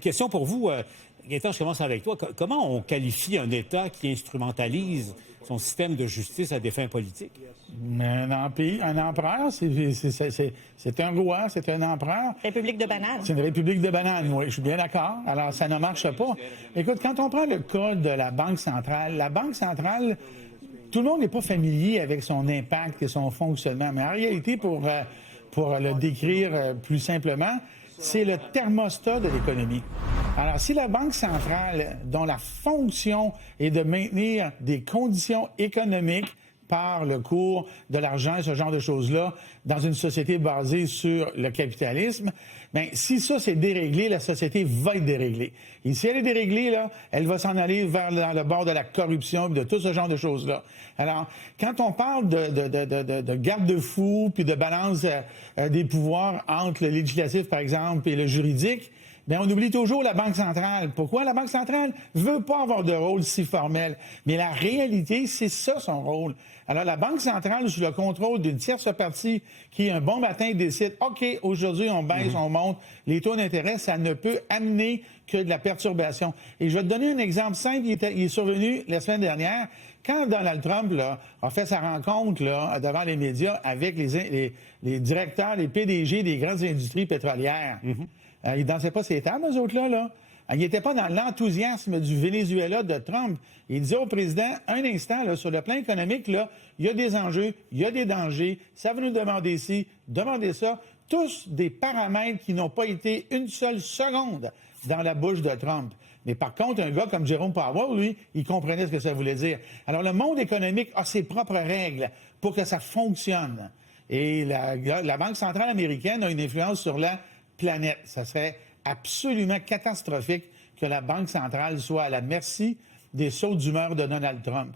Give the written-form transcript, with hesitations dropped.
Question pour vous, Gaétan, je commence avec toi. Comment on qualifie un État qui instrumentalise son système de justice à des fins politiques? Un empereur, c'est un roi, c'est un empereur. République de bananes. C'est une république de bananes, oui, je suis bien d'accord. Alors, ça ne marche pas. Écoute, quand on prend le cas de la Banque centrale, tout le monde n'est pas familier avec son impact et son fonctionnement. Mais en réalité, pour le décrire plus simplement, c'est le thermostat de l'économie. Alors, si la Banque centrale, dont la fonction est de maintenir des conditions économiques par le cours de l'argent et ce genre de choses-là dans une société basée sur le capitalisme, bien, si ça, c'est déréglé, la société va être déréglée. Et si elle est déréglée, là, elle va s'en aller vers le bord de la corruption et de tout ce genre de choses-là. Alors, quand on parle de garde-fous puis de balance des pouvoirs entre le législatif, par exemple, et le juridique, bien, on oublie toujours la Banque centrale. Pourquoi? La Banque centrale veut pas avoir de rôle si formel. Mais la réalité, c'est ça son rôle. Alors, la Banque centrale, sous le contrôle d'une tierce partie qui, un bon matin, décide, OK, aujourd'hui, on baisse, on monte les taux d'intérêt, ça ne peut amener que de la perturbation. Et je vais te donner un exemple simple. Il est survenu la semaine dernière, quand Donald Trump là, a fait sa rencontre là, devant les médias avec les directeurs, les PDG des grandes industries pétrolières. Ils ne dansaient pas ces tables, eux autres-là. Là. Ils n'étaient pas dans l'enthousiasme du Venezuela de Trump. Il disait au président, un instant, là, sur le plan économique, là, il y a des enjeux, il y a des dangers, ça va nous demander ci, demander ça. Tous des paramètres qui n'ont pas été une seule seconde dans la bouche de Trump. Mais par contre, un gars comme Jerome Powell, lui, il comprenait ce que ça voulait dire. Alors, le monde économique a ses propres règles pour que ça fonctionne. Et la Banque centrale américaine a une influence sur la planète. Ça serait absolument catastrophique que la Banque centrale soit à la merci des sautes d'humeur de Donald Trump.